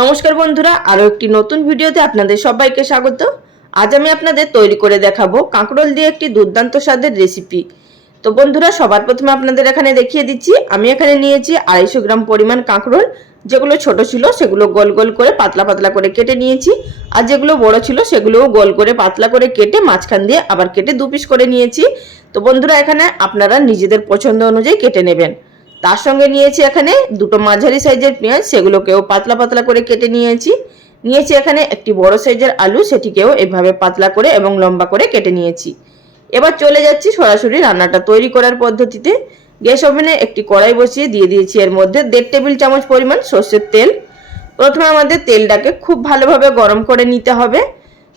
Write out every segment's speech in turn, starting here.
নমস্কার বন্ধুরা, আরও একটি নতুন ভিডিওতে আপনাদের সবাইকে স্বাগত। আজ আমি আপনাদের তৈরি করে দেখাবো কাঁকরোল দিয়ে একটি দুর্দান্ত স্বাদের রেসিপি তো বন্ধুরা, সবার প্রথমে আপনাদের এখানে দেখিয়ে দিচ্ছি, আমি এখানে নিয়েছি আড়াইশো গ্রাম পরিমাণ কাঁকরোল। যেগুলো ছোট ছিল, সেগুলো গোল গোল করে পাতলা পাতলা করে কেটে নিয়েছি। আর যেগুলো বড় ছিল, সেগুলোও গোল করে পাতলা করে কেটে মাঝখান দিয়ে আবার কেটে দু পিস করে নিয়েছি। তো বন্ধুরা, এখানে আপনারা নিজেদের পছন্দ অনুযায়ী কেটে নেবেন। তার সঙ্গে নিয়েছি এখানে দুটো মাঝারি সাইজের পেঁয়াজ, সেগুলোকেও পাতলা পাতলা করে কেটে নিয়েছি। নিয়েছি এখানে একটি বড় সাইজের আলু, সেটিকেও এভাবে পাতলা করে এবং লম্বা করে কেটে নিয়েছি। এবার চলে যাচ্ছি সরাসরি রান্নাটা তৈরি করার পদ্ধতিতে। গ্যাস ওভেনে একটি কড়াই বসিয়ে দিয়ে দিয়েছি এর মধ্যে দেড় টেবিল চামচ পরিমাণ সর্ষের তেল। প্রথমে আমাদের তেলটাকে খুব ভালোভাবে গরম করে নিতে হবে।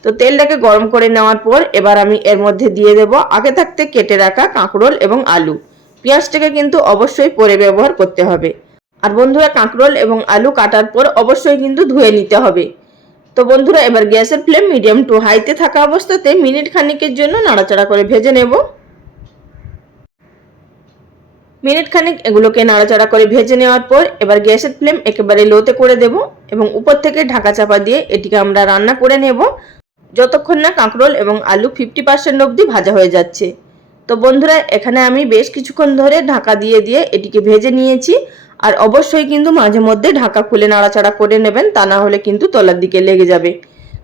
তো তেলটাকে গরম করে নেওয়ার পর এবার আমি এর মধ্যে দিয়ে দেব আগে থাকতে কেটে রাখা কাঁকরোল এবং আলু। পেঁয়াজটাকে কিন্তু অবশ্যই পরে ব্যবহার করতে হবে। আর বন্ধুরা, কাঁকরোল এবং আলু কাটার পর অবশ্যই কিন্তু ধুয়ে নিতে হবে। তো বন্ধুরা, এবার গ্যাসের ফ্লেম মিডিয়াম টু হাইতে থাকা অবস্থাতে মিনিট খানিকের জন্য নাড়াচাড়া করে ভেজে নেব। মিনিট খানিক এগুলোকে নাড়াচাড়া করে ভেজে নেওয়ার পর এবার গ্যাসের ফ্লেম একেবারে লোতে করে দেব এবং উপর থেকে ঢাকা চাপা দিয়ে এটিকে আমরা রান্না করে নেব। যতক্ষণ না কাঁকরোল এবং আলু ফিফটি পার্সেন্ট অবধি ভাজা হয়ে যাচ্ছে। তো বন্ধুরা, এখানে আমি বেশ কিছুক্ষণ ধরে ঢাকা দিয়ে দিয়ে এটিকে ভেজে নিয়েছি। আর অবশ্যই কিন্তু মাঝে মধ্যে ঢাকা খুলে নাড়াচাড়া করে নেবেন, তা না হলে কিন্তু তলার দিকে লেগে যাবে।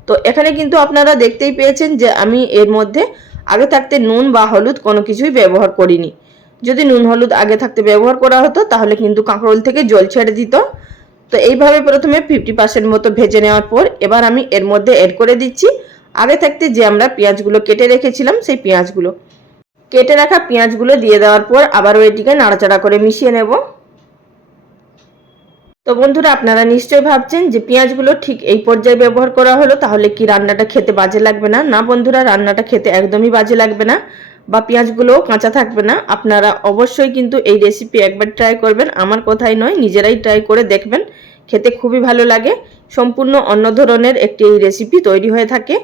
তো এখানে কিন্তু আপনারা দেখতেই পেয়েছেন যে আমি এর মধ্যে আগে থাকতে নুন বা হলুদ কোনো কিছুই ব্যবহার করিনি। যদি নুন হলুদ আগে থাকতে ব্যবহার করা হতো, তাহলে কিন্তু কাঁকরোল থেকে জল ছেড়ে দিত। তো এইভাবে প্রথমে ফিফটি পার্সেন্ট মতো ভেজে নেওয়ার পর এবার আমি এর মধ্যে এড করে দিচ্ছি। আগে থাকতে যে আমরা পেঁয়াজগুলো কেটে রেখেছিলাম, সেই পেঁয়াজগুলো। কেটে রাখা পেঁয়াজগুলো দিয়ে দেওয়ার পর আবারও এটিকে নাড়াচাড়া করে মিশিয়ে নেব। তো বন্ধুরা, আপনারা নিশ্চয়ই ভাবছেন যে পেঁয়াজগুলো ঠিক এই পর্যায়ে ব্যবহার করা হলো, তাহলে কি রান্নাটা খেতে বাজে লাগবে না? না বন্ধুরা, রান্নাটা খেতে একদমই বাজে লাগবে না বা পেঁয়াজগুলোও কাঁচা থাকবে না। আপনারা অবশ্যই কিন্তু এই রেসিপি একবার ট্রাই করবেন। আমার কথাই নয়, নিজেরাই ট্রাই করে দেখবেন। খেতে খুবই ভালো লাগে। সম্পূর্ণ অন্য ধরনের একটি এই রেসিপি তৈরি হয়ে থাকে।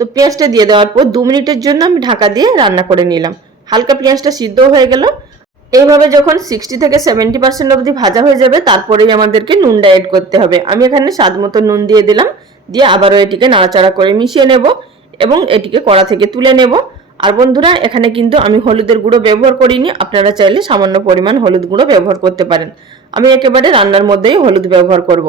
তো পেঁয়াজটা দিয়ে দেওয়ার পর দু মিনিটের জন্য আমি ঢাকা দিয়ে রান্না করে নিলাম। হালকা পেঁয়াজটা সিদ্ধ হয়ে গেল। এইভাবে যখন সিক্সটি থেকে সেভেন্টি পার্সেন্ট অবধি ভাজা হয়ে যাবে, তারপরেই আমাদেরকে নুনটা এড করতে হবে। আমি এখানে স্বাদ মতো নুন দিয়ে দিলাম। দিয়ে আবারও এটিকে নাড়াচাড়া করে মিশিয়ে নেব এবং এটিকে কড়া থেকে তুলে নেব। আর বন্ধুরা, এখানে কিন্তু আমি হলুদের গুঁড়ো ব্যবহার করিনি। আপনারা চাইলে সামান্য পরিমাণ হলুদ গুঁড়ো ব্যবহার করতে পারেন। আমি একেবারে রান্নার মধ্যেই হলুদ ব্যবহার করব।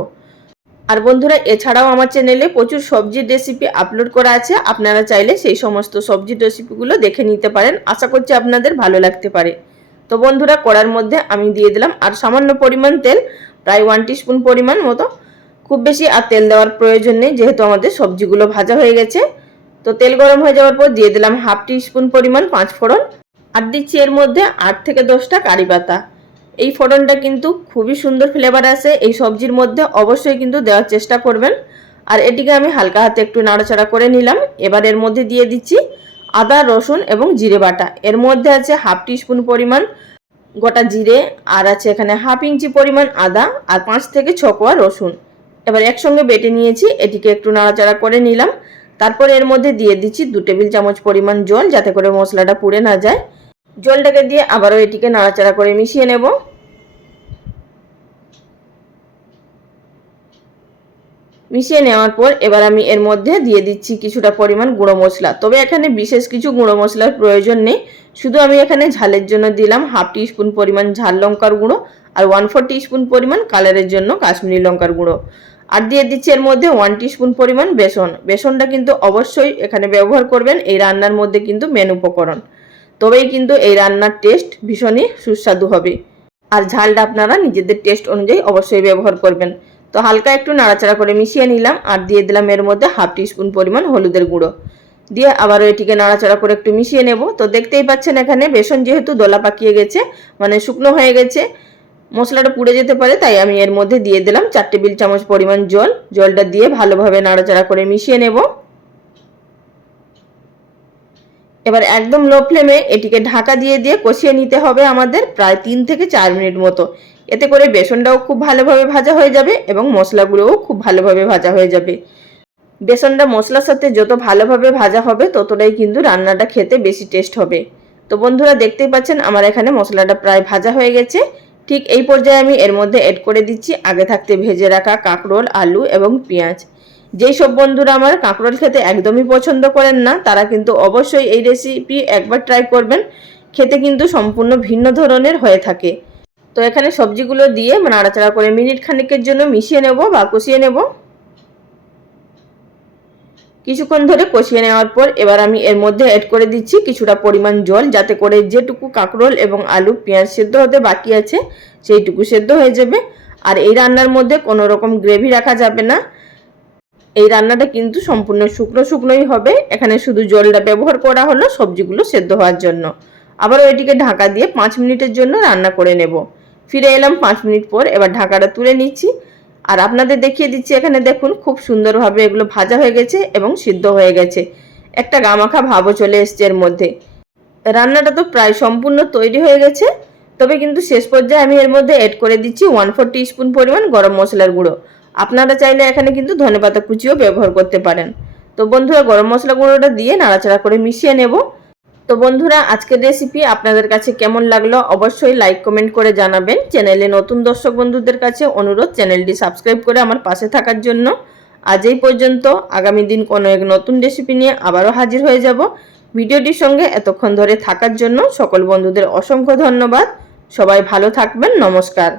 আর বন্ধুরা, এছাড়াও আমার চ্যানেলে প্রচুর সবজির রেসিপি আপলোড করা আছে। আপনারা চাইলে সেই সমস্ত সবজির রেসিপিগুলো দেখে নিতে পারেন। আশা করছি আপনাদের ভালো লাগতে পারে। তো বন্ধুরা, কড়ার মধ্যে আমি দিয়ে দিলাম আর সামান্য পরিমাণ তেল, প্রায় ওয়ান স্পুন পরিমাণ মতো। খুব বেশি আর তেল দেওয়ার প্রয়োজন নেই, যেহেতু আমাদের সবজিগুলো ভাজা হয়ে গেছে। তো তেল গরম হয়ে যাওয়ার পর দিয়ে দিলাম হাফ স্পুন পরিমাণ পাঁচ ফোড়ন আর দিচ্ছি এর মধ্যে আট থেকে দশটা কারি পাতা। এই ফোড়নটা কিন্তু খুবই সুন্দর ফ্লেভার আসে এই সবজির মধ্যে অবশ্যই কিন্তু দেওয়ার চেষ্টা করবেন। আর এটিকে আমি হালকা হাতে একটু নাড়াচাড়া করে নিলাম। এবার এর মধ্যে দিয়ে দিচ্ছি আদা, রসুন এবং জিরে বাটা। এর মধ্যে আছে হাফ স্পুন পরিমাণ গোটা জিরে আর আছে এখানে হাফ ইঞ্চি পরিমাণ আদা আর পাঁচ থেকে ছ কোয়া রসুন। এবার একসঙ্গে বেটে নিয়েছি, এটিকে একটু নাড়াচাড়া করে নিলাম। তারপর এর মধ্যে দিয়ে দিচ্ছি দু টেবিল চামচ পরিমাণ জল যাতে করে মশলাটা পুড়ে না যায়। জলটাকে দিয়ে আবারও এটিকে নাড়াচাড়া করে মিশিয়ে নেব। মিশিয়ে নেওয়ার পর এবার আমি এর মধ্যে দিয়ে দিচ্ছি কিছুটা পরিমাণ গুঁড়ো মশলা। তবে এখানে বিশেষ কিছু গুঁড়ো মশলার প্রয়োজন নেই। শুধু আমি এখানে ঝালের জন্য দিলাম হাফ স্পুন পরিমাণ ঝাল লঙ্কার গুঁড়ো আর ওয়ান ফোর স্পুন পরিমাণ কালারের জন্য কাশ্মীরি লঙ্কার গুঁড়ো। আর দিয়ে দিচ্ছি এর মধ্যে ওয়ান স্পুন পরিমাণ বেসন। বেসনটা কিন্তু অবশ্যই এখানে ব্যবহার করবেন। এই রান্নার মধ্যে কিন্তু মেন উপকরণ। তবেই কিন্তু এই রান্নার টেস্ট ভীষণই সুস্বাদু হবে। আর ঝালটা আপনারা নিজেদের টেস্ট অনুযায়ী অবশ্যই ব্যবহার করবেন। তো হালকা একটু নাড়াচাড়া করে মিশিয়ে নিলাম আর দিয়ে দিলাম এর মধ্যে হাফ স্পুন পরিমাণ হলুদের গুঁড়ো। দিয়ে আবারও এটিকে নাড়াচাড়া করে একটু মিশিয়ে নেব। তো দেখতেই পাচ্ছেন এখানে বেসন যেহেতু দোলা পাকিয়ে গেছে মানে শুকনো হয়ে গেছে, মশলাটা পুড়ে যেতে পারে, তাই আমি এর মধ্যে দিয়ে দিলাম চার টেবিল চামচ পরিমাণ জল। জলটা দিয়ে ভালোভাবে নাড়াচাড়া করে মিশিয়ে নেব। এবার একদম লো ফ্লেমে এটিকে ঢাকা দিয়ে দিয়ে কষিয়ে নিতে হবে আমাদের প্রায় তিন থেকে চার মিনিট মতো। এতে করে বেসনটাও খুব ভালোভাবে ভাজা হয়ে যাবে এবং মশলাগুলোও খুব ভালোভাবে ভাজা হয়ে যাবে। বেসনটা মশলার সাথে যত ভালোভাবে ভাজা হবে ততটাই কিন্তু রান্নাটা খেতে বেশি টেস্ট হবে। তো বন্ধুরা দেখতেই পাচ্ছেন আমার এখানে মশলাটা প্রায় ভাজা হয়ে গেছে। ঠিক এই পর্যায়ে আমি এর মধ্যে অ্যাড করে দিচ্ছি আগে থাকতে ভেজে রাখা কাঁকরোল, আলু এবং পেঁয়াজ। যেই সব বন্ধুরা আমার কাঁকরোল খেতে একদমই পছন্দ করেন না, তারা কিন্তু অবশ্যই এই রেসিপি একবার ট্রাই করবেন। খেতে কিন্তু সম্পূর্ণ ভিন্ন ধরনের হয়ে থাকে। তো এখানে সবজিগুলো দিয়ে নাড়াচাড়া করে মিনিট খানিকের জন্য মিশিয়ে নেব বা কষিয়ে নেব। কিছুক্ষণ ধরে কষিয়ে নেওয়ার পর এবার আমি এর মধ্যে অ্যাড করে দিচ্ছি কিছুটা পরিমাণ জল, যাতে করে যেটুকু কাঁকরোল এবং আলু পেঁয়াজ সেদ্ধ হতে বাকি আছে, সেইটুকু সেদ্ধ হয়ে যাবে। আর এই রান্নার মধ্যে কোনো রকম গ্রেভি রাখা যাবে না। এই রান্নাটা কিন্তু সম্পূর্ণ শুকনো শুকনোই হবে। এখানে শুধু জলটা ব্যবহার করা হলো সবজিগুলো সেদ্ধ হওয়ার জন্য। আবারও এটিকে ঢাকা দিয়ে পাঁচ মিনিটের জন্য রান্না করে নেব। ফিরে এলাম পাঁচ মিনিট পর, এবার ঢাকাটা তুলে নিচ্ছি। আর আপনাদের দেখিয়ে দিচ্ছি, এখানে দেখুন খুব সুন্দরভাবে এগুলো ভাজা হয়ে গেছে এবং সিদ্ধ হয়ে গেছে। একটা গামাখা ভাবও চলে এসছে এর মধ্যে। রান্নাটা তো প্রায় সম্পূর্ণ তৈরি হয়ে গেছে। তবে কিন্তু শেষ পর্যায়ে আমি এর মধ্যে অ্যাড করে দিচ্ছি ওয়ান ফোর স্পুন পরিমাণ গরম মশলার গুঁড়ো। আপনারা চাইলে এখানে কিন্তু ধনেপাতা কুচিও ব্যবহার করতে পারেন। তো বন্ধুরা, গরম মশলা গুঁড়োটা দিয়ে নাড়াচাড়া করে মিশিয়ে নেব। তো বন্ধুরা, আজকের রেসিপি আপনাদের কাছে কেমন লাগল অবশ্যই লাইক কমেন্ট করে জানাবেন। চ্যানেলে নতুন দর্শক বন্ধুদের কাছে অনুরোধ, চ্যানেলটি সাবস্ক্রাইব করে আমার পাশে থাকার জন্য। আজ এই পর্যন্ত, আগামী দিন কোনো এক নতুন রেসিপি নিয়ে আবারও হাজির হয়ে যাব। ভিডিওটির সঙ্গে এতক্ষণ ধরে থাকার জন্য সকল বন্ধুদের অসংখ্য ধন্যবাদ। সবাই ভালো থাকবেন, নমস্কার।